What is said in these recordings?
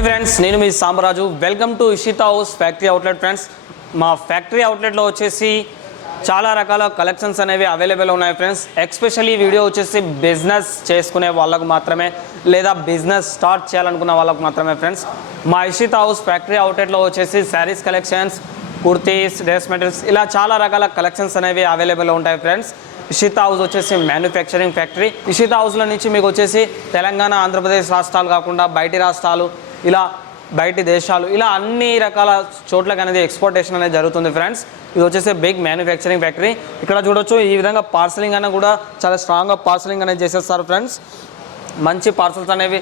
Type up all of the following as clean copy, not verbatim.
Hi friends, నేను మీ Sambaraju. Welcome to Ishita house factory outlet. Friends, మా ఫ్యాక్టరీ అవుట్లెట్లో వచ్చేసి చాలా రకాల కలెక్షన్స్ అనేవి అవైలబుల్ ఉన్నాయి ఫ్రెండ్స్. ఎస్పెషల్లీ వీడియో వచ్చేసి బిజినెస్ చేసుకునే వాళ్ళకు మాత్రమే, లేదా బిజినెస్ స్టార్ట్ చేయాలనుకున్న వాళ్ళకు మాత్రమే ఫ్రెండ్స్. మా ఇషితా హౌస్ ఫ్యాక్టరీ అవుట్లెట్లో వచ్చేసి saris collections, kurtis, dress materials, ఇలా చాలా రకాల కలెక్షన్స్ అనేవి అవైలబుల్ ఉంటాయి ఫ్రెండ్స్. ఇషితా హౌస్ వచ్చేసి మ్యానుఫ్యాక్చరింగ్ ఫ్యాక్టరీ. ఇషితా హౌస్లో నుంచి మీకు వచ్చేసి తెలంగాణ, ఆంధ్రప్రదేశ్ రాష్ట్రాలు కాకుండా బయటి రాష్ట్రాలు, ఇలా బయటి దేశాలు, ఇలా అన్ని రకాల చోట్లకి అనేది ఎక్స్పోర్టేషన్ అనేది జరుగుతుంది ఫ్రెండ్స్. ఇది వచ్చేసి బిగ్ మ్యానుఫ్యాక్చరింగ్ ఫ్యాక్టరీ. ఇక్కడ చూడొచ్చు, ఈ విధంగా పార్సలింగ్ అన్న కూడా చాలా స్ట్రాంగ్గా పార్సలింగ్ అనేది చేసేస్తారు ఫ్రెండ్స్. మంచి పార్సల్స్ అనేవి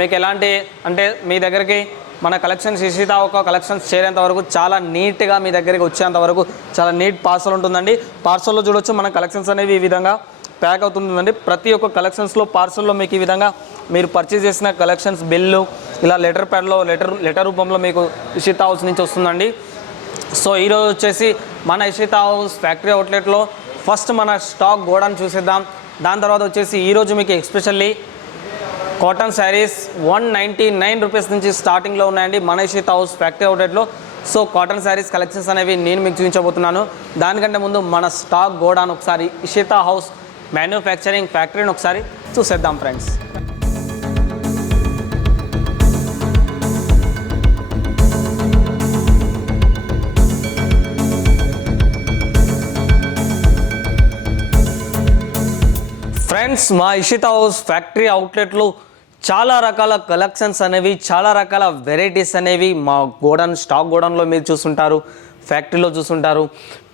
మీకు ఎలాంటి అంటే మీ దగ్గరికి మన కలెక్షన్స్ ఇషితా ఒక కలెక్షన్స్ చేరేంత వరకు చాలా నీట్గా మీ దగ్గరికి వచ్చేంత వరకు చాలా నీట్ పార్సల్ ఉంటుందండి. పార్సల్లో చూడొచ్చు మన కలెక్షన్స్ అనేవి ఈ విధంగా ప్యాక్ అవుతుందండి. ప్రతి ఒక్క కలెక్షన్స్లో పార్సల్లో మీకు ఈ విధంగా మీరు పర్చేస్ చేసిన కలెక్షన్స్ బిల్లు ఇలా లెటర్ ప్యాడ్లో లెటర్ రూపంలో మీకు ఇషితా హౌస్ నుంచి వస్తుందండి. సో ఈరోజు వచ్చేసి మన ఇషితా హౌస్ ఫ్యాక్టరీ అవుట్లెట్లో ఫస్ట్ మన స్టాక్ గోడౌన్ చూసేద్దాం. దాని తర్వాత వచ్చేసి ఈరోజు మీకు ఎస్పెషల్లీ కాటన్ శారీస్ 199 రూపీస్ నుంచి స్టార్టింగ్లో ఉన్నాయండి మన ఇషితా హౌస్ ఫ్యాక్టరీ అవుట్లెట్లో. సో కాటన్ శారీస్ కలెక్షన్స్ అనేవి నేను మీకు చూపించబోతున్నాను. దానికంటే ముందు మన స్టాక్ గోడౌన్ ఒకసారి ఇషితా హౌస్ మ్యానుఫ్యాక్చరింగ్ ఫ్యాక్టరీని ఒకసారి చూసేద్దాం ఫ్రెండ్స్. ఫ్రెండ్స్, మా ఇషితా హౌస్ ఫ్యాక్టరీ అవుట్లెట్లో చాలా రకాల కలెక్షన్స్ అనేవి, చాలా రకాల వెరైటీస్ అనేవి మా గోడౌన్ స్టాక్ గోడౌన్లో మీరు చూస్తుంటారు, ఫ్యాక్టరీలో చూస్తుంటారు.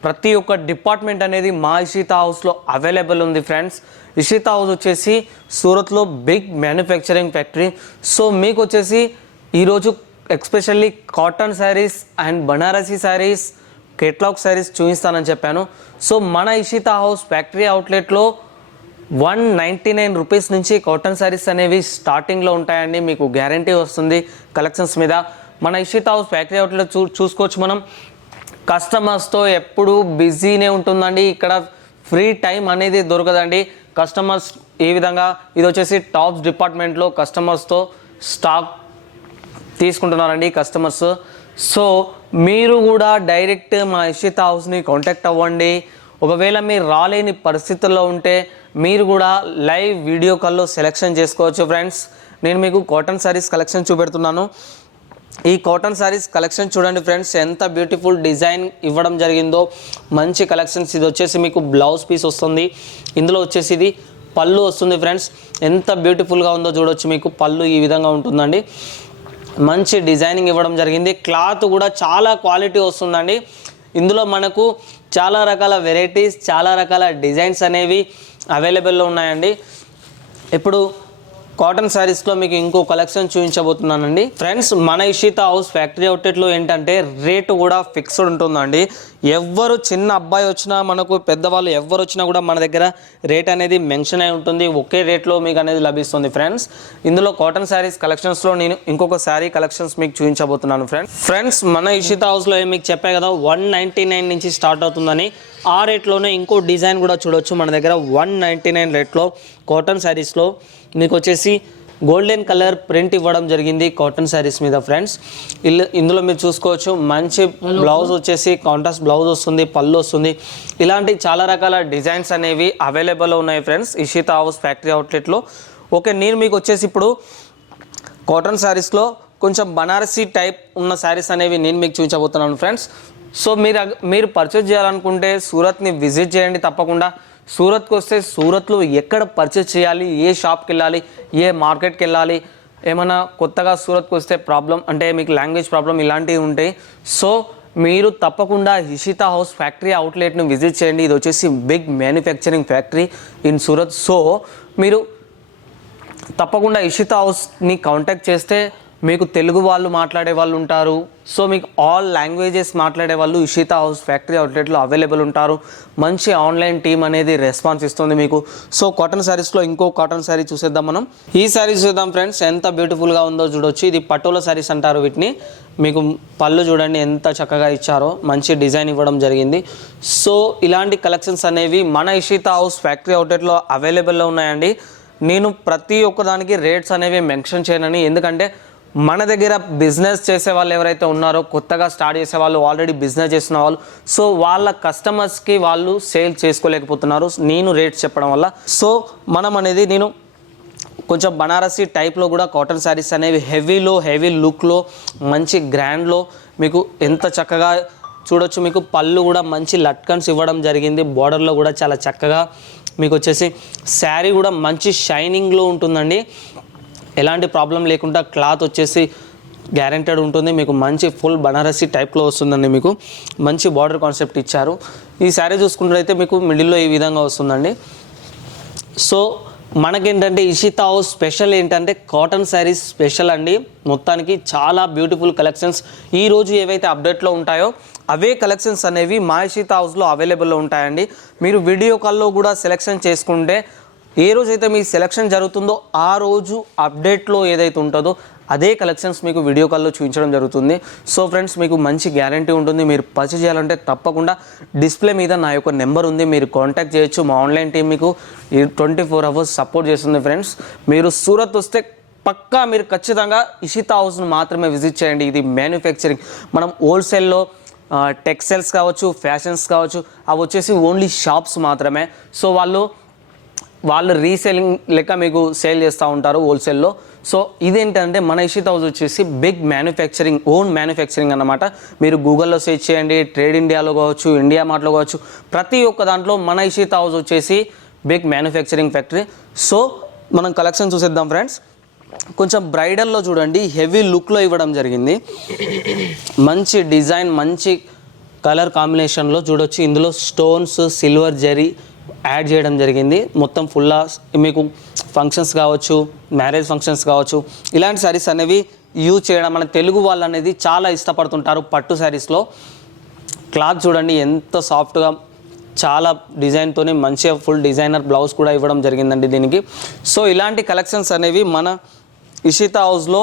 ప్రతి ఒక్క డిపార్ట్మెంట్ అనేది మా ఇషితా హౌస్లో అవైలబుల్ ఉంది ఫ్రెండ్స్. ఇషితా హౌస్ వచ్చేసి సూరత్లో బిగ్ మ్యానుఫ్యాక్చరింగ్ ఫ్యాక్టరీ. సో మీకు వచ్చేసి ఈరోజు especially cotton saris and Banarasi saris, catalogue saris చూపిస్తానని చెప్పాను. సో మన ఇషితా హౌస్ ఫ్యాక్టరీ అవుట్లెట్లో 199 రూపీస్ నుంచి కాటన్ శారీస్ అనేవి స్టార్టింగ్లో ఉంటాయండి. మీకు గ్యారంటీ వస్తుంది కలెక్షన్స్ మీద. మన ఇషితా హౌస్ ఫ్యాక్టరీ అవుట్లెట్ చూసుకోవచ్చు మనం. కస్టమర్స్తో ఎప్పుడు బిజీనే ఉంటుందండి. ఇక్కడ ఫ్రీ టైం అనేది దొరకదండి. కస్టమర్స్ ఈ విధంగా ఇది వచ్చేసి టాప్స్ డిపార్ట్మెంట్లో కస్టమర్స్తో స్టాక్ తీసుకుంటున్నారండి కస్టమర్స్. సో మీరు కూడా డైరెక్ట్ మా ఇషితా హౌస్ని కాంటాక్ట్ అవ్వండి. ఒకవేళ మీరు రాలేని పరిస్థితుల్లో ఉంటే మీరు కూడా లైవ్ వీడియో కాల్లో సెలెక్షన్ చేసుకోవచ్చు ఫ్రెండ్స్. నేను మీకు కాటన్ శారీస్ కలెక్షన్ చూపెడుతున్నాను. ఈ కాటన్ శారీస్ కలెక్షన్ చూడండి ఫ్రెండ్స్, ఎంత బ్యూటిఫుల్ డిజైన్ ఇవ్వడం జరిగిందో. మంచి కలెక్షన్స్. ఇది వచ్చేసి మీకు బ్లౌజ్ పీస్ వస్తుంది. ఇందులో వచ్చేసి ఇది పళ్ళు వస్తుంది ఫ్రెండ్స్. ఎంత బ్యూటిఫుల్గా ఉందో చూడొచ్చు. మీకు పళ్ళు ఈ విధంగా ఉంటుందండి. మంచి డిజైనింగ్ ఇవ్వడం జరిగింది. క్లాత్ కూడా చాలా క్వాలిటీ వస్తుందండి. ఇందులో మనకు చాలా రకాల వెరైటీస్, చాలా రకాల డిజైన్స్ అనేవి అవైలబుల్లో ఉన్నాయండి. ఇప్పుడు కాటన్ శారీస్లో మీకు ఇంకో కలెక్షన్ చూపించబోతున్నానండి ఫ్రెండ్స్. మన ఇషితా హౌస్ ఫ్యాక్టరీ అవుట్లెట్లో ఏంటంటే రేటు కూడా ఫిక్స్డ్ ఉంటుందండి. ఎవ్వరు చిన్న అబ్బాయి వచ్చినా, మనకు పెద్దవాళ్ళు ఎవరు వచ్చినా కూడా మన దగ్గర రేట్ అనేది మెన్షన్ అయి ఉంటుంది. ఒకే రేట్లో మీకు అనేది లభిస్తుంది ఫ్రెండ్స్. ఇందులో కాటన్ శారీస్ కలెక్షన్స్లో నేను ఇంకొక శారీ కలెక్షన్స్ మీకు చూపించబోతున్నాను ఫ్రెండ్స్. మన ఇషితా హౌస్లో మీకు చెప్పా కదా 199 నుంచి స్టార్ట్ అవుతుందని. ఆ రేట్లోనే ఇంకో డిజైన్ కూడా చూడొచ్చు మన దగ్గర. 199 రేట్లో కాటన్ శారీస్లో మీకు వచ్చేసి గోల్డెన్ కలర్ ప్రింట్ ఇవ్వడం జరిగింది కాటన్ శారీస్ మీద ఫ్రెండ్స్. ఇందులో మీరు చూసుకోవచ్చు. మంచి బ్లౌజ్ వచ్చేసి కాంట్రాస్ట్ బ్లౌజ్ వస్తుంది, పళ్ళు వస్తుంది. ఇలాంటి చాలా రకాల డిజైన్స్ అనేవి అవైలబుల్ ఉన్నాయి ఫ్రెండ్స్ ఇషితా హౌస్ ఫ్యాక్టరీ అవుట్లెట్లో. ఓకే, నేను మీకు వచ్చేసి ఇప్పుడు కాటన్ శారీస్లో కొంచెం బనారసీ టైప్ ఉన్న శారీస్ అనేవి నేను మీకు చూపించబోతున్నాను ఫ్రెండ్స్. సో మీరు పర్చేజ్ చేయాలనుకుంటే సూరత్ని విజిట్ చేయండి తప్పకుండా. సూరత్కి వస్తే సూరత్లో ఎక్కడ పర్చేజ్ చేయాలి, ఏ షాప్కి వెళ్ళాలి, ఏ మార్కెట్కి వెళ్ళాలి, ఏమైనా కొత్తగా సూరత్కి వస్తే ప్రాబ్లం అంటే మీకు లాంగ్వేజ్ ప్రాబ్లం ఇలాంటివి ఉంటాయి. సో మీరు తప్పకుండా ఇషితా హౌస్ ఫ్యాక్టరీ అవుట్లెట్ని విజిట్ చేయండి. ఇది వచ్చేసి big manufacturing factory in Surat. So మీరు తప్పకుండా ఇషితా హౌస్ని కాంటాక్ట్ చేస్తే మీకు తెలుగు వాళ్ళు మాట్లాడే వాళ్ళు ఉంటారు. సో మీకు ఆల్ లాంగ్వేజెస్ మాట్లాడే వాళ్ళు ఇషితా హౌస్ ఫ్యాక్టరీ అవుట్లెట్లో అవైలబుల్ ఉంటారు. మంచి ఆన్లైన్ టీమ్ అనేది రెస్పాన్స్ ఇస్తుంది మీకు. సో కాటన్ శారీస్లో ఇంకో కాటన్ శారీ చూసేద్దాం మనం. ఈ శారీస్ చూద్దాం ఫ్రెండ్స్, ఎంత బ్యూటిఫుల్గా ఉందో చూడొచ్చు. ఇది పటోలా శారీస్ అంటారు వీటిని. మీకు పళ్ళు చూడండి ఎంత చక్కగా ఇచ్చారో, మంచి డిజైన్ ఇవ్వడం జరిగింది. సో ఇలాంటి కలెక్షన్స్ అనేవి మన ఇషితా హౌస్ ఫ్యాక్టరీ అవుట్లెట్లో అవైలబుల్లో ఉన్నాయండి. నేను ప్రతి ఒక్కదానికి రేట్స్ అనేవి మెన్షన్ చేయనని, ఎందుకంటే మన దగ్గర బిజినెస్ చేసే వాళ్ళు ఎవరైతే ఉన్నారో, కొత్తగా స్టార్ట్ చేసే వాళ్ళు, ఆల్రెడీ బిజినెస్ చేస్తున్న వాళ్ళు, సో వాళ్ళ కస్టమర్స్కి వాళ్ళు సేల్ చేసుకోలేకపోతున్నారు నేను రేట్స్ చెప్పడం వల్ల. సో మనం అనేది నేను కొంచెం బనారసి టైప్లో కూడా కాటన్ శారీస్ అనేవి హెవీ లుక్లో మంచి గ్రాండ్లో మీకు ఎంత చక్కగా చూడొచ్చు. మీకు పళ్ళు కూడా మంచి లట్కన్స్ ఇవ్వడం జరిగింది, బార్డర్లో కూడా చాలా చక్కగా మీకు వచ్చేసి శారీ కూడా మంచి షైనింగ్లో ఉంటుందండి. ఎలాంటి ప్రాబ్లం లేకుండా క్లాత్ వచ్చేసి గ్యారెంటెడ్ ఉంటుంది. మీకు మంచి ఫుల్ బనారసి టైప్లో వస్తుందండి. మీకు మంచి బార్డర్ కాన్సెప్ట్ ఇచ్చారు. ఈ శారీ చూసుకున్నట్లయితే మీకు మిడిల్లో ఈ విధంగా వస్తుందండి. సో మనకేంటంటే ఇషితా హౌస్ స్పెషల్ ఏంటంటే కాటన్ శారీస్ స్పెషల్ అండి. మొత్తానికి చాలా బ్యూటిఫుల్ కలెక్షన్స్ ఈరోజు ఏవైతే అప్డేట్లో ఉంటాయో అవే కలెక్షన్స్ అనేవి మా ఇషితా హౌస్లో అవైలబుల్లో ఉంటాయండి. మీరు వీడియో కాల్లో కూడా సెలెక్షన్ చేసుకుంటే ఏ రోజైతే మీ సెలెక్షన్ జరుగుతుందో ఆ రోజు అప్డేట్లో ఏదైతే ఉంటుందో అదే కలెక్షన్స్ మీకు వీడియో కాల్లో చూపించడం జరుగుతుంది. సో ఫ్రెండ్స్, మీకు మంచి గ్యారంటీ ఉంటుంది. మీరు పర్చేజ్ చేయాలంటే తప్పకుండా డిస్ప్లే మీద నా యొక్క నెంబర్ ఉంది, మీరు కాంటాక్ట్ చేయొచ్చు. మా ఆన్లైన్ టీం మీకు 24 అవర్స్ సపోర్ట్ చేస్తుంది. ఫ్రెండ్స్, మీరు సూరత్ వస్తే పక్కా మీరు ఖచ్చితంగా ఇషితా హౌస్ను మాత్రమే విజిట్ చేయండి. ఇది మ్యానుఫ్యాక్చరింగ్, మనం హోల్సేల్లో టెక్స్టైల్స్ కావచ్చు, ఫ్యాషన్స్ కావచ్చు, అవి వచ్చేసి ఓన్లీ షాప్స్ మాత్రమే. సో వాళ్ళు రీసేలింగ్ లెక్క మీకు సేల్ చేస్తూ ఉంటారు హోల్సేల్లో. సో ఇదేంటంటే మన ఇషితా హౌస్ వచ్చేసి బిగ్ మ్యానుఫ్యాక్చరింగ్, ఓన్ మ్యానుఫ్యాక్చరింగ్ అన్నమాట. మీరు గూగుల్లో సెర్చ్ చేయండి, ట్రేడ్ ఇండియాలో కావచ్చు, ఇండియా మార్ట్లో కావచ్చు, ప్రతి ఒక్క దాంట్లో మన ఇషితా హౌస్ వచ్చేసి బిగ్ మ్యానుఫ్యాక్చరింగ్ ఫ్యాక్టరీ. సో మనం కలెక్షన్ చూసేద్దాం ఫ్రెండ్స్. కొంచెం బ్రైడల్లో చూడండి, హెవీ లుక్లో ఇవ్వడం జరిగింది. మంచి డిజైన్, మంచి కలర్ కాంబినేషన్లో చూడొచ్చు. ఇందులో స్టోన్స్, సిల్వర్ జరీ యాడ్ చేయడం జరిగింది. మొత్తం ఫుల్లా మీకు ఫంక్షన్స్ కావచ్చు, మ్యారేజ్ ఫంక్షన్స్ కావచ్చు, ఇలాంటి శారీస్ అనేవి యూజ్ చేయడం మన తెలుగు వాళ్ళు అనేది చాలా ఇష్టపడుతుంటారు. పట్టు శారీస్లో క్లాత్ చూడండి ఎంత సాఫ్ట్గా, చాలా డిజైన్తో మంచిగా ఫుల్ డిజైనర్ బ్లౌజ్ కూడా ఇవ్వడం జరిగిందండి దీనికి. సో ఇలాంటి కలెక్షన్స్ అనేవి మన ఇషితా హౌస్లో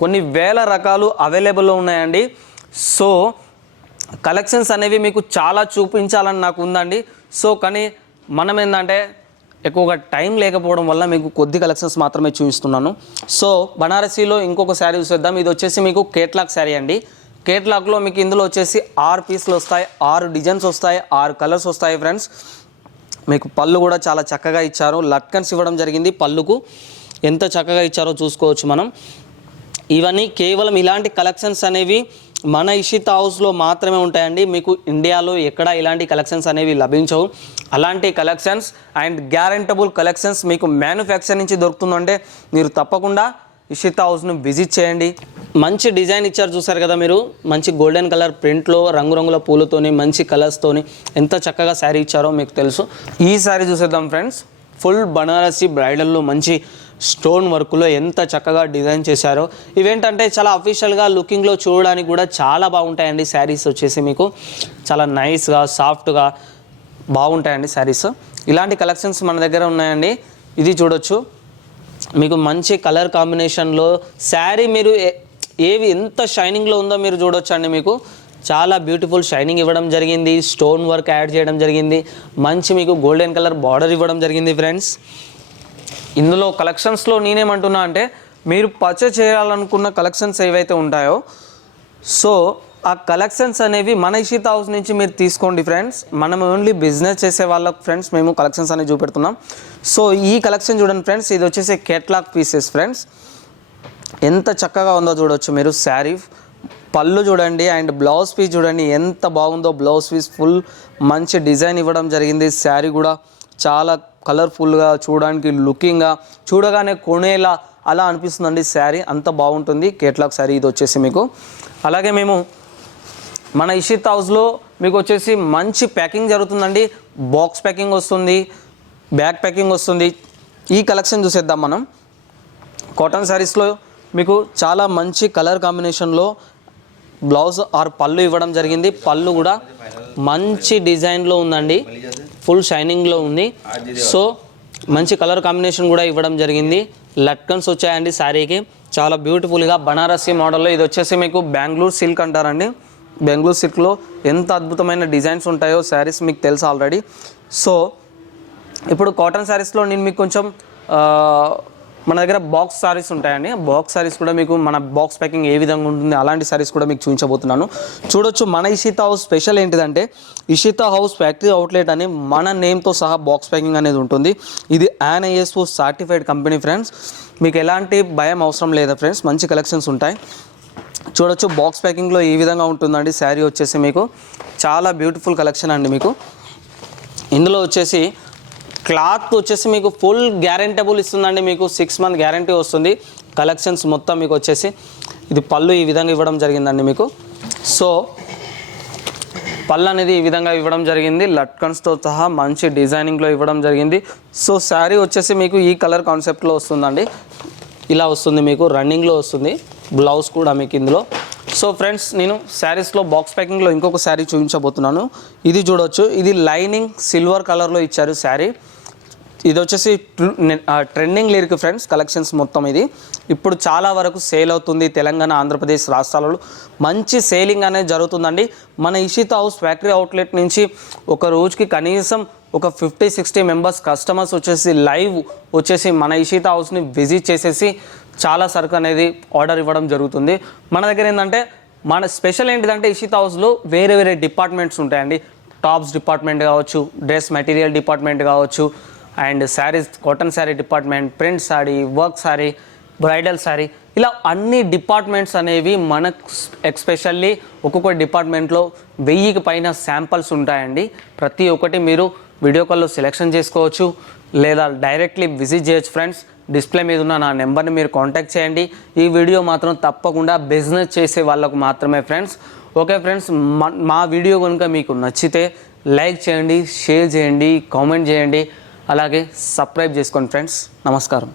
కొన్ని వేల రకాలు అవైలబుల్లో ఉన్నాయండి. సో కలెక్షన్స్ అనేవి మీకు చాలా చూపించాలని నాకు ఉందండి. సో కానీ మనం ఏంటంటే ఎక్కువగా టైం లేకపోవడం వల్ల మీకు కొద్ది కలెక్షన్స్ మాత్రమే చూపిస్తున్నాను. సో బనారసీలో ఇంకొక శారీ చూసేద్దాం. ఇది వచ్చేసి మీకు కేట్లాక్ శారీ అండి. కేట్లాక్లో మీకు ఇందులో వచ్చేసి 6 పీసులు వస్తాయి, 6 డిజైన్స్ వస్తాయి, 6 కలర్స్ వస్తాయి ఫ్రెండ్స్. మీకు పళ్ళు కూడా చాలా చక్కగా ఇచ్చారు, లట్కన్స్ ఇవ్వడం జరిగింది. పళ్ళుకు ఎంత చక్కగా ఇచ్చారో చూసుకోవచ్చు మనం. ఇవన్నీ కేవలం ఇలాంటి కలెక్షన్స్ అనేవి మన ఇషితా హౌస్లో మాత్రమే ఉంటాయండి. మీకు ఇండియాలో ఎక్కడ ఇలాంటి కలెక్షన్స్ అనేవి లభించవు. అలాంటి కలెక్షన్స్ అండ్ గ్యారెంటబుల్ కలెక్షన్స్ మీకు మ్యానుఫ్యాక్చర్ నుంచి దొరుకుతుందంటే మీరు తప్పకుండా ఇషితా హౌస్ను విజిట్ చేయండి. మంచి డిజైన్ ఇచ్చారు, చూసారు కదా మీరు. మంచి గోల్డెన్ కలర్ ప్రింట్లో రంగురంగుల పూలతోని, మంచి కలర్స్తోని ఎంత చక్కగా శారీ ఇచ్చారో మీకు తెలుసు. ఈ శారీ చూసేద్దాం ఫ్రెండ్స్. ఫుల్ బనారసి బ్రైడల్లో మంచి స్టోన్ వర్క్లో ఎంత చక్కగా డిజైన్ చేశారో. ఇవేంటంటే చాలా అఫీషియల్గా లుకింగ్లో చూడడానికి కూడా చాలా బాగుంటాయండి. శారీస్ వచ్చేసి మీకు చాలా నైస్గా, సాఫ్ట్గా బాగుంటాయండి శారీస్. ఇలాంటి కలెక్షన్స్ మన దగ్గర ఉన్నాయండి. ఇది చూడొచ్చు, మీకు మంచి కలర్ కాంబినేషన్లో శారీ మీరు ఏవి ఎంత షైనింగ్లో ఉందో మీరు చూడొచ్చు అండి. మీకు చాలా బ్యూటిఫుల్ షైనింగ్ ఇవ్వడం జరిగింది, స్టోన్ వర్క్ యాడ్ చేయడం జరిగింది, మంచి మీకు గోల్డెన్ కలర్ బార్డర్ ఇవ్వడం జరిగింది ఫ్రెండ్స్. ఇందులో కలెక్షన్స్లో నేనేమంటున్నా అంటే మీరు పర్చేజ్ చేయాలనుకున్న కలెక్షన్స్ ఏవైతే ఉంటాయో సో ఆ కలెక్షన్స్ అనేవి మన ఇషితా హౌస్ నుంచి మీరు తీసుకోండి ఫ్రెండ్స్. మనం ఓన్లీ బిజినెస్ చేసే వాళ్ళకి ఫ్రెండ్స్ మేము కలెక్షన్స్ అనేవి చూపెడుతున్నాం. సో ఈ కలెక్షన్ చూడండి ఫ్రెండ్స్, ఇది వచ్చేసి కేట్లాక్ పీసెస్ ఫ్రెండ్స్. ఎంత చక్కగా ఉందో చూడొచ్చు మీరు. శారీ పళ్ళు చూడండి అండ్ బ్లౌజ్ పీస్ చూడండి ఎంత బాగుందో. బ్లౌజ్ పీస్ ఫుల్ మంచి డిజైన్ ఇవ్వడం జరిగింది. శారీ కూడా చాలా కలర్ఫుల్గా, చూడడానికి లుకింగ్గా, చూడగానే కొనేలా అలా అనిపిస్తుందండి శారీ. అంత బాగుంటుంది కేట్లాక్ శారీ ఇది వచ్చేసి మీకు. అలాగే మేము మన ఇషితా హౌస్లో మీకు వచ్చేసి మంచి ప్యాకింగ్ జరుగుతుందండి. బాక్స్ ప్యాకింగ్ వస్తుంది, బ్యాగ్ ప్యాకింగ్ వస్తుంది. ఈ కలెక్షన్ చూసేద్దాం మనం. కాటన్ శారీస్లో మీకు చాలా మంచి కలర్ కాంబినేషన్లో బ్లౌజ్ ఆర్ పళ్ళు ఇవ్వడం జరిగింది. పళ్ళు కూడా మంచి డిజైన్లో ఉందండి, ఫుల్ షైనింగ్లో ఉంది. సో మంచి కలర్ కాంబినేషన్ కూడా ఇవ్వడం జరిగింది. లట్కన్స్ వచ్చాయండి శారీకి చాలా బ్యూటిఫుల్గా బనారసి మోడల్లో. ఇది వచ్చేసి మీకు బెంగళూరు సిల్క్ అంటారండి. బెంగళూరు సిల్క్లో ఎంత అద్భుతమైన డిజైన్స్ ఉంటాయో శారీస్ మీకు తెలుసు ఆల్రెడీ. సో ఇప్పుడు కాటన్ శారీస్లో నేను మీకు కొంచెం మన దగ్గర బాక్స్ సారీస్ ఉంటాయండి. బాక్స్ సారీస్ కూడా మీకు మన బాక్స్ ప్యాకింగ్ ఏ విధంగా ఉంటుంది అలాంటి సారీస్ కూడా మీకు చూపించబోతున్నాను. చూడొచ్చు మన ఇషితా హౌస్ స్పెషల్ ఏంటిదంటే ఇషితా హౌస్ ఫ్యాక్టరీ అవుట్లెట్ అని మన నేమ్తో సహా బాక్స్ ప్యాకింగ్ అనేది ఉంటుంది. ఇది ISO సర్టిఫైడ్ కంపెనీ ఫ్రెండ్స్. మీకు ఎలాంటి భయం అవసరం లేదా ఫ్రెండ్స్, మంచి కలెక్షన్స్ ఉంటాయి. చూడొచ్చు బాక్స్ ప్యాకింగ్లో ఈ విధంగా ఉంటుందండి. శారీ వచ్చేసి మీకు చాలా బ్యూటిఫుల్ కలెక్షన్ అండి. మీకు ఇందులో వచ్చేసి క్లాత్ వచ్చేసి మీకు ఫుల్ గ్యారెంటబుల్ ఇస్తుందండి. మీకు 6 month గ్యారంటీ వస్తుంది. కలెక్షన్స్ మొత్తం మీకు వచ్చేసి ఇది పళ్ళు ఈ విధంగా ఇవ్వడం జరిగిందండి మీకు. సో పళ్ళు అనేది ఈ విధంగా ఇవ్వడం జరిగింది. లట్కన్స్తో సహా మంచి డిజైనింగ్లో ఇవ్వడం జరిగింది. సో శారీ వచ్చేసి మీకు ఈ కలర్ కాన్సెప్ట్లో వస్తుందండి. ఇలా వస్తుంది మీకు, రన్నింగ్లో వస్తుంది. బ్లౌజ్ కూడా మీకు ఇందులో. సో ఫ్రెండ్స్, నేను శారీస్లో బాక్స్ ప్యాకింగ్లో ఇంకొక శారీ చూపించబోతున్నాను. ఇది చూడొచ్చు, ఇది లైనింగ్ సిల్వర్ కలర్లో ఇచ్చారు శారీ. ఇది వచ్చేసి ట్రెండింగ్ లిరిక్ ఫ్రెండ్స్ కలెక్షన్స్ మొత్తం. ఇది ఇప్పుడు చాలా వరకు సేల్ అవుతుంది. తెలంగాణ, ఆంధ్రప్రదేశ్ రాష్ట్రాలలో మంచి సేలింగ్ అనేది జరుగుతుందండి. మన ఇషితా హౌస్ ఫ్యాక్టరీ అవుట్లెట్ నుంచి ఒక రోజుకి కనీసం ఒక 50-60 మెంబర్స్ కస్టమర్స్ వచ్చేసి లైవ్ వచ్చేసి మన ఇషితా హౌస్ని విజిట్ చేసేసి చాలా సరుకు అనేది ఆర్డర్ ఇవ్వడం జరుగుతుంది. మన దగ్గర ఏంటంటే మన స్పెషల్ ఏంటిదంటే ఇషితా హౌస్లో వేరే వేరే డిపార్ట్మెంట్స్ ఉంటాయండి. టాప్స్ డిపార్ట్మెంట్ కావచ్చు, డ్రెస్ మెటీరియల్ డిపార్ట్మెంట్ కావచ్చు, and saris, cotton sari department, print sari, work sari, bridal sari, ఇలా అన్ని డిపార్ట్మెంట్స్ అనేవి మనకు ఎస్పెషల్లీ ఒక్కొక్క డిపార్ట్మెంట్లో 1000కి పైన శాంపల్స్ ఉంటాయండి. ప్రతి ఒక్కటి మీరు వీడియో కాల్లో సెలెక్షన్ చేసుకోవచ్చు లేదా డైరెక్ట్లీ విజిట్ చేయొచ్చు ఫ్రెండ్స్. డిస్ప్లే మీద ఉన్న నా నెంబర్ని మీరు కాంటాక్ట్ చేయండి. ఈ వీడియో మాత్రం తప్పకుండా బిజినెస్ చేసే వాళ్ళకు మాత్రమే ఫ్రెండ్స్. ఓకే ఫ్రెండ్స్, మా వీడియో కనుక మీకు నచ్చితే లైక్ చేయండి, షేర్ చేయండి, కామెంట్ చేయండి, అలాగే సబ్స్క్రైబ్ చేసుకోండి ఫ్రెండ్స్. నమస్కారం.